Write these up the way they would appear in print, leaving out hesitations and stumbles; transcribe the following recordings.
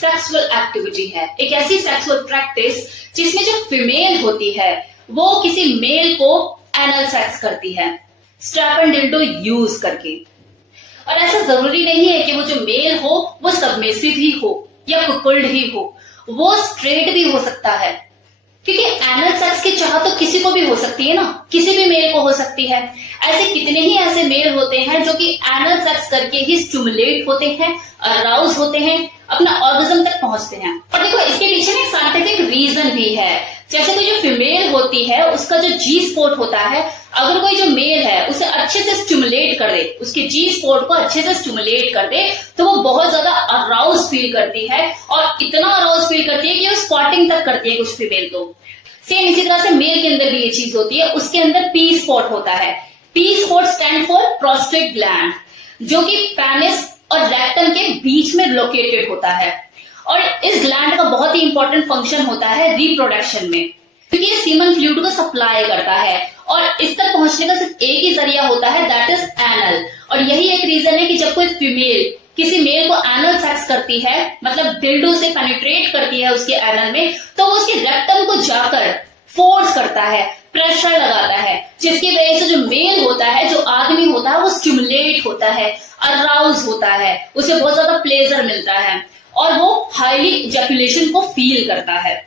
Sexual activity है, एक ऐसी सेक्सुअल प्रैक्टिस जिसमें जो फीमेल होती है वो किसी मेल को एनल सेक्स करती है स्ट्रैप एंड डिल्डो यूज करके। और ऐसा जरूरी नहीं है कि वो जो मेल हो वो सबमिसिव ही हो या कुकुल्ड ही हो, वो स्ट्रेट भी हो सकता है, क्योंकि एनल सेक्स की चाह तो किसी को भी हो सकती है ना, किसी भी मेल को हो सकती है। ऐसे कितने ही ऐसे मेल होते हैं जो कि एनल सेक्स करके ही स्टिमुलेट होते हैं, अराउज होते हैं, अपना ऑर्गेज्म तक पहुंचते हैं। और देखो इसके पीछे ना साइंटिफिक रीजन भी है। जैसे कोई जो फीमेल होती है उसका जो जी स्पॉट होता है, अगर कोई जो मेल है उसे अच्छे से स्टिमुलेट कर दे, उसके जी स्पॉट को अच्छे से स्टिमुलेट कर दे, तो वो बहुत ज्यादा अराउज फील करती है और इतना अराउज फील करती है कि वो स्क्वाटिंग तक करती है कुछ फीमेल तो। सेम इसी तरह से मेल के अंदर भी ये चीज होती है, उसके अंदर पी स्पॉट होता है। P spot stand for prostate gland, जो कि पेनिस और रेक्टम के बीच में लोकेटेड होता है। और इस ग्लैंड का बहुत ही इंपॉर्टेंट फंक्शन होता है रिप्रोडक्शन में, क्योंकि ये सीमन फ्लूइड को सप्लाई करता है और इस तक पहुंचने का सिर्फ एक ही जरिया होता है, दैट इज एनल। और यही एक रीजन है कि जब कोई फीमेल किसी मेल को एनल सेक्स करती है, मतलब डिल्डो से पेनिट्रेट करती है उसके एनल में, तो वो उसके रेक्टम को जाकर फोर्स करता है, प्रेशर लगाता है, जिसकी वजह से जो मेल होता है, जो आदमी होता है, वो स्टिमुलेट होता है, अराउज होता है, उसे बहुत ज्यादा प्लेजर मिलता है और वो हाईली इजैकुलेशन को फील करता है।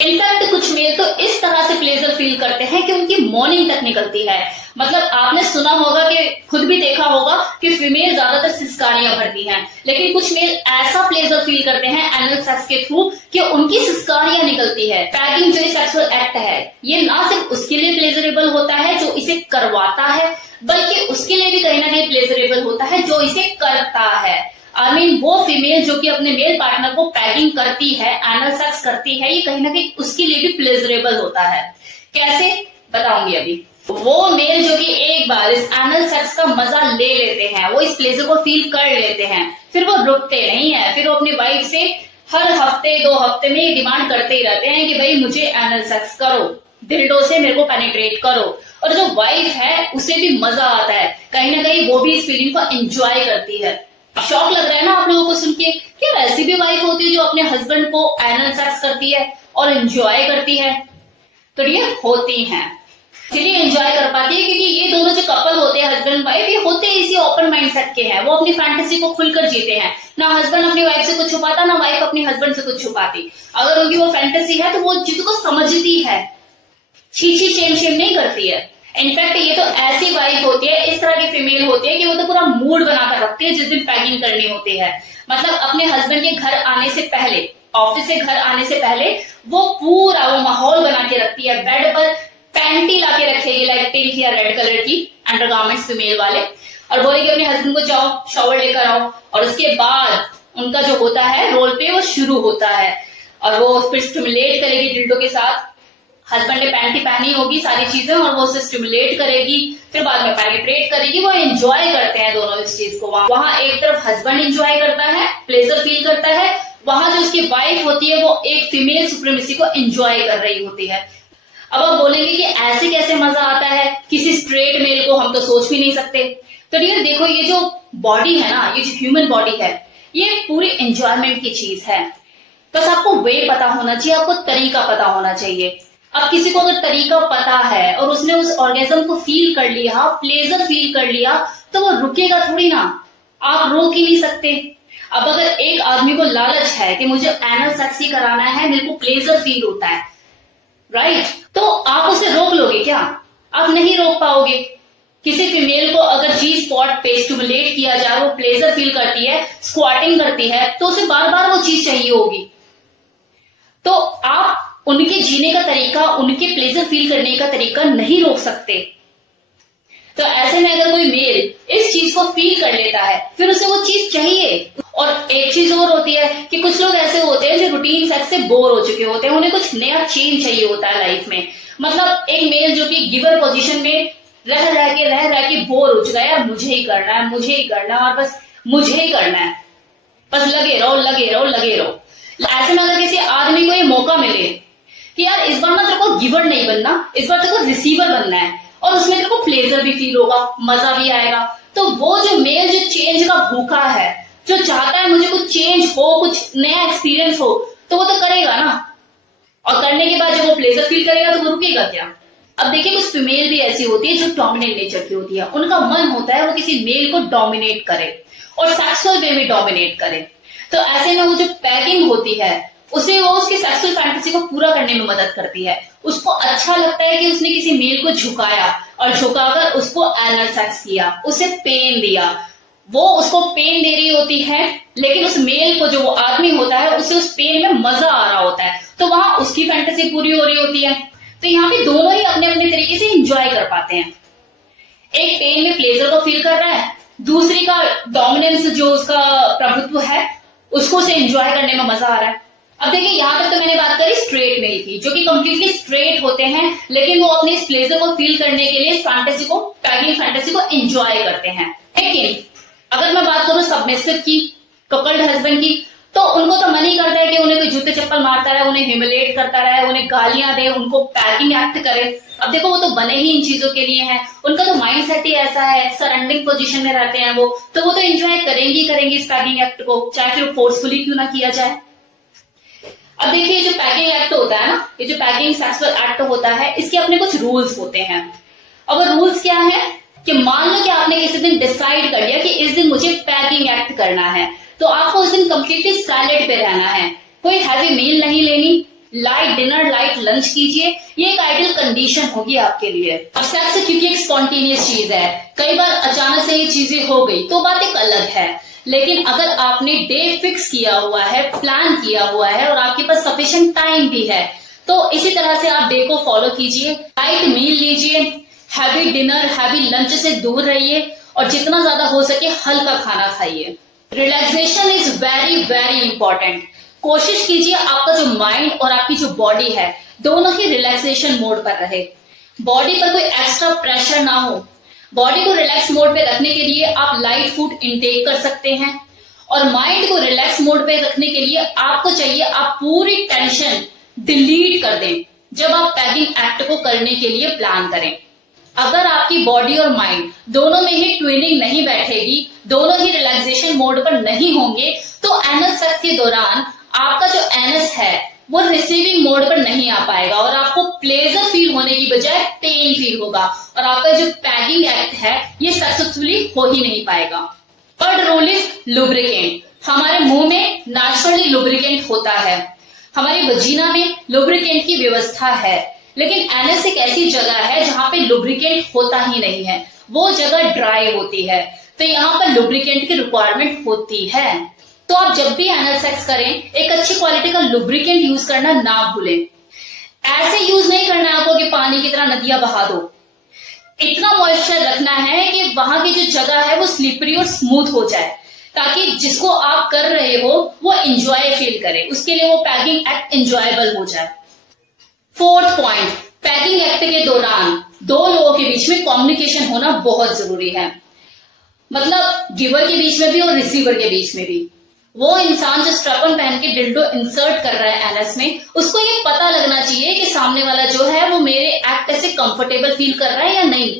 इनफैक्ट कुछ मेल तो इस तरह से प्लेजर फील करते हैं कि उनकी मॉर्निंग तक निकलती है। मतलब आपने सुना होगा कि खुद भी देखा होगा कि फीमेल ज्यादातर सिस्कारियां भरती हैं, लेकिन कुछ मेल ऐसा प्लेजर फील करते हैं एनल सेक्स के थ्रू कि उनकी सिस्कारियां निकलती है। पैगिंग जो सेक्सुअल एक्ट है, ये ना सिर्फ उसके लिए प्लेजरेबल होता है जो इसे करवाता है, बल्कि उसके लिए भी कहीं ना कहीं प्लेजरेबल होता है जो इसे करता है। आई मीन वो फीमेल जो कि अपने मेल पार्टनर को पैगिंग करती है, एनल सेक्स करती है, ये कहीं ना कहीं उसके लिए भी प्लेजरेबल होता है। कैसे बताऊंगी अभी। वो मेल जो कि एक बार इस एनल सेक्स का मजा ले लेते हैं, वो इस प्लेजर को फील कर लेते हैं, फिर वो रुकते नहीं है, फिर वो अपनी वाइफ से हर हफ्ते 2 हफ्ते में डिमांड करते ही रहते हैं कि भाई मुझे एनल सेक्स करो, डिल्डो से मेरे को पेनिट्रेट करो। और जो वाइफ है उसे भी मजा आता है, कहीं ना कहीं वो भी इस फीलिंग को एंजॉय करती है। शौक लग रहा है ना आप लोगों को सुन के, क्या ऐसी भी वाइफ होती है जो अपने हस्बैंड को एनल सेक्स करती है और एंजॉय करती है? तो ये होती हैं, इसलिए एंजॉय कर पाती है क्योंकि ये दोनों जो कपल होते हैं हस्बैंड वाइफ, ये होते इसी ओपन माइंडसेट के हैं। वो अपनी फैंटेसी को खुलकर जीते हैं, ना हस्बैंड अपनी वाइफ से कुछ छुपाता, ना वाइफ अपनी हस्बैंड से कुछ छुपाती। अगर उनकी वो फैंटेसी है तो वो चीज को समझती है, छीछी शेम शेम नहीं करती है। इनफैक्ट ये तो ऐसी वाइफ होती है, इस तरह की फीमेल होती है कि वो तो पूरा मूड बनाकर रखती है जिस दिन पैकिंग करनी होती है। मतलब अपने हस्बैंड के घर आने से पहले, ऑफिस से घर आने से पहले वो पूरा वो माहौल बना के रखती है। बेड पर पैंटी लाके रखेगी, लाइक पिंक या रेड कलर की अंडरगारमेंट्स फीमेल वाले, और बोलेगी अपने हस्बैंड को जाओ शॉवर लेकर आओ। और उसके बाद उनका जो होता है रोल पे वो शुरू होता है और वो फिर स्टिमुलेट करेगी डिल्डो के साथ। हस्बैंड ने पैंटी पहनी होगी, सारी चीजें, और वो उसे स्टिमुलेट करेगी, फिर बाद में पेनिट्रेट करेगी। वो एंजॉय करते हैं दोनों इस चीज को। वहां एक तरफ हस्बैंड एंजॉय करता है, प्लेजर फील करता है, वहां जो उसकी वाइफ होती है वो एक फीमेल सुप्रीमेसी को एंजॉय कर रही होती है। अब आप बोलेंगे कि ऐसे कैसे मजा आता है, किसी स्ट्रेट मेल को हम तो सोच भी नहीं सकते। तो डियर देखो, ये जो बॉडी है ना, ये जो ह्यूमन बॉडी है, ये पूरी एंजॉयमेंट की चीज है। बस आपको वे पता होना चाहिए, आपको तरीका पता होना चाहिए। अब किसी को अगर तरीका पता है और उसने उस ऑर्गेज्म को फील कर लिया, प्लेजर फील कर लिया, तो वो रुकेगा थोड़ी ना, आप रोक ही नहीं सकते। अब अगर एक आदमी को लालच है कि मुझे एनल सेक्स ही कराना है, मेरे को प्लेजर फील होता है, राइट, तो आप उसे रोक लोगे क्या? आप नहीं रोक पाओगे। किसी फीमेल को अगर जी स्पॉट पे स्टिमुलेट किया जाए, वो प्लेजर फील करती है, स्क्वाटिंग करती है, तो उसे बार बार वो चीज चाहिए होगी। तो आप उनके जीने का तरीका, उनके प्लेजर फील करने का तरीका नहीं रोक सकते। तो ऐसे में अगर कोई मेल इस चीज को फील कर लेता है, फिर उसे वो चीज चाहिए। और एक चीज और होती है कि कुछ लोग ऐसे होते हैं जो रूटीन सेक्स से बोर हो चुके होते हैं, उन्हें कुछ नया चेंज चाहिए होता है लाइफ में। मतलब एक मेल जो कि गिवर पोजीशन में रह रह के बोर हो चुका है, यार मुझे ही करना है, मुझे ही करना है, और बस मुझे ही करना है, बस लगे रहो लगे रहो लगे रहो। ऐसे में अगर किसी आदमी को ये मौका मिले कि यार इस बार ना तेरे को गिवर नहीं बनना, इस बार तेरे को रिसीवर बनना है, और उसमें तेरे को प्लेजर भी फील होगा, मजा भी आएगा, तो वो जो मेल जो चेंज का भूखा है, जो चाहता है मुझे कुछ चेंज हो, कुछ नया एक्सपीरियंस हो, तो वो तो करेगा ना। और करने के बाद जब वो प्लेजर फील करेगा तो वो रुकेगा क्या। अब देखिए कुछ फीमेल भी ऐसी होती है जो डोमिनेट नेचर की होती है। उनका मन होता है वो किसी मेल को डोमिनेट करे और सेक्सुअल वे में डोमिनेट करे। तो ऐसे में वो जो पैगिंग होती है उसे वो उसकी सेक्सुअल फैंटेसी को पूरा करने में मदद करती है। उसको अच्छा लगता है कि उसने किसी मेल को झुकाया और झुकाकर उसको एनल सेक्स किया, उसे पेन दिया। वो उसको पेन दे रही होती है, लेकिन उस मेल को, जो वो आदमी होता है, उसे उस पेन में मजा आ रहा होता है, तो वहां उसकी फैंटेसी पूरी हो रही होती है। तो यहाँ पे दोनों ही अपने अपने तरीके से एंजॉय कर पाते हैं। एक पेन में प्लेजर को फील कर रहा है, दूसरी का डोमिनेंस, जो उसका प्रभुत्व है, उसको उसे एंजॉय करने में मजा आ रहा है। अब देखिए यहाँ तक तो मैंने बात करी स्ट्रेट मेल की, जो कि कंप्लीटली स्ट्रेट होते हैं, लेकिन वो अपने इस प्लेजर को फील करने के लिए इस फैंटेसी को, पैगिंग फैंटेसी को एंजॉय करते हैं। लेकिन अगर मैं बात करूं सबमिसिव की, कपल्ड हस्बैंड की, तो उनको तो मन ही करता है कि उन्हें कोई जूते चप्पल मारता रहे, उन्हें ह्यूमिलेट करता रहे, उन्हें गालियां दे, उनको पैगिंग एक्ट करे। अब देखो वो तो बने ही इन चीजों के लिए हैं, उनका तो माइंड सेट ही ऐसा है, सरेंडिंग पोजीशन में रहते हैं वो, तो वो तो एंजॉय करेंगे इस पैगिंग एक्ट को, चाहे फिर फोर्सफुली क्यों ना किया जाए। अब देखिए जो पैगिंग एक्ट होता है ना, ये जो पैगिंग सेक्सुअल एक्ट होता है, इसके अपने कुछ रूल्स होते हैं। अब रूल्स क्या है कि मान लो कि आपने किसी दिन डिसाइड कर लिया कि इस दिन मुझे पैगिंग एक्ट करना है, तो आपको उस दिन कंप्लीटली साइलेंट पे रहना है, कोई हैवी मील नहीं लेनी, लाइट डिनर, लाइट लंच कीजिए। ये एक आइडियल कंडीशन होगी आपके लिए। अब सेक्स क्योंकि एक स्पॉन्टेनियस चीज है, कई बार अचानक से ये चीजें हो गई तो बात एक अलग है, लेकिन अगर आपने डे फिक्स किया हुआ है, प्लान किया हुआ है और आपके पास सफिशिएंट टाइम भी है, तो इसी तरह से आप डे को फॉलो कीजिए। लाइट मील लीजिए, हैवी डिनर, हैवी लंच से दूर रहिए और जितना ज्यादा हो सके हल्का खाना खाइए। Relaxation is very very important. कोशिश कीजिए आपका जो माइंड और आपकी जो बॉडी है दोनों ही रिलैक्सेशन मोड पर रहे, बॉडी पर कोई एक्स्ट्रा प्रेशर ना हो। बॉडी को रिलैक्स मोड पे रखने के लिए आप लाइट फूड इंटेक कर सकते हैं और माइंड को रिलैक्स मोड पे रखने के लिए आपको चाहिए आप पूरी टेंशन डिलीट कर दें जब आप पैगिंग एक्ट को करने के लिए प्लान करें। अगर आपकी बॉडी और माइंड दोनों में ही ट्विनिंग नहीं बैठेगी, दोनों ही रिलैक्सेशन मोड पर नहीं होंगे, तो एनल सेक्स के दौरान आपका जो एनस है वो रिसीविंग मोड पर नहीं आ पाएगा और आपको प्लेजर फील होने की बजाय पेन फील होगा और आपका जो पैगिंग एक्ट है ये सक्सेसफुली हो ही नहीं पाएगा। Third rule is lubricant. हमारे मुंह में नेचुरली लुब्रिकेंट होता है, हमारी वजीना में लुब्रिकेंट की व्यवस्था है, लेकिन एनस एक ऐसी जगह है जहां पे लुब्रिकेंट होता ही नहीं है, वो जगह ड्राई होती है, तो यहाँ पर लुब्रिकेंट की रिक्वायरमेंट होती है। तो आप जब भी एनल सेक्स करें एक अच्छी क्वालिटी का लुब्रिकेंट यूज करना ना भूलें। ऐसे यूज नहीं करना है आपको कि पानी की तरह नदियां बहा दो। इतना मॉइस्चर रखना है कि वहां की जो जगह है वो स्लिपरी और स्मूथ हो जाए, ताकि जिसको आप कर रहे हो वो एंजॉय फील करे, उसके लिए वो पैगिंग एक्ट एंजॉयबल हो जाए। फोर्थ पॉइंट, पैगिंग एक्ट के दौरान दो लोगों के बीच में कम्युनिकेशन होना बहुत जरूरी है। मतलब गिवर के बीच में भी और रिसीवर के बीच में भी। वो इंसान जो स्ट्रैपन पहन के डिल्डो इंसर्ट कर रहा है एनस में, उसको ये पता लगना चाहिए कि सामने वाला जो है वो मेरे एक्ट से कंफर्टेबल फील कर रहा है या नहीं,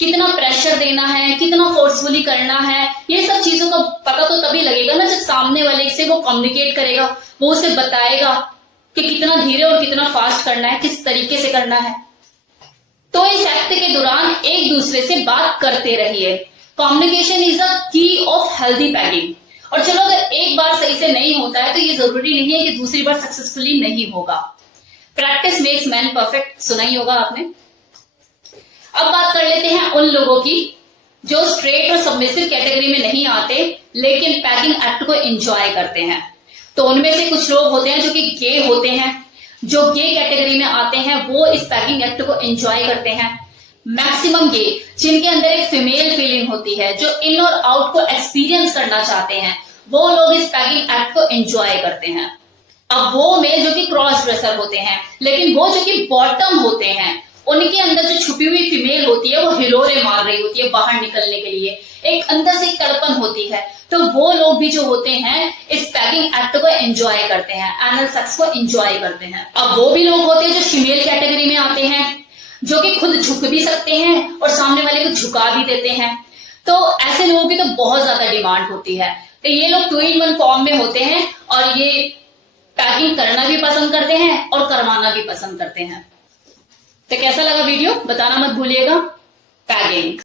कितना प्रेशर देना है, कितना फोर्सफुली करना है, ये सब चीजों का पता तो तभी लगेगा ना जब सामने वाले से वो कम्युनिकेट करेगा, वो उसे बताएगा कि कितना धीरे और कितना फास्ट करना है, किस तरीके से करना है। तो इस एक्ट के दौरान एक दूसरे से बात करते रहिए। कम्युनिकेशन इज अ की ऑफ हेल्दी पैगिंग। और चलो अगर एक बार सही से नहीं होता है तो ये जरूरी नहीं है कि दूसरी बार सक्सेसफुली नहीं होगा। प्रैक्टिस मेक्स मैन परफेक्ट, सुना ही होगा आपने। अब बात कर लेते हैं उन लोगों की जो स्ट्रेट और सबमिसिव कैटेगरी में नहीं आते लेकिन पैगिंग एक्ट को एंजॉय करते हैं। तो उनमें से कुछ लोग होते हैं जो कि गे होते हैं, जो गे कैटेगरी में आते हैं वो इस पैगिंग एक्ट को एंजॉय करते हैं। मैक्सिमम गे जिनके अंदर एक फीमेल फीलिंग होती है, जो इन और आउट को एक्सपीरियंस करना चाहते हैं, वो लोग इस पैगिंग एक्ट को एंजॉय करते हैं। अब वो मेल जो कि क्रॉस ड्रेसर होते हैं, लेकिन वो जो कि बॉटम होते हैं, उनके अंदर जो छुपी हुई फीमेल होती है वो हिलोरे मार रही होती है बाहर निकलने के लिए, एक अंदर से तड़पन होती है। तो वो लोग भी जो होते हैं इस पैगिंग एक्ट को एंजॉय करते हैं, एनल सेक्स को एंजॉय करते हैं। अब वो भी लोग होते हैं जो फीमेल कैटेगरी में आते हैं, जो कि खुद झुक भी सकते हैं और सामने वाले को झुका भी देते हैं। तो ऐसे लोगों की तो बहुत ज्यादा डिमांड होती है। तो ये लोग 2 in 1 फॉर्म में होते हैं और ये पैकिंग करना भी पसंद करते हैं और करवाना भी पसंद करते हैं। तो कैसा लगा वीडियो बताना मत भूलिएगा। पैकिंग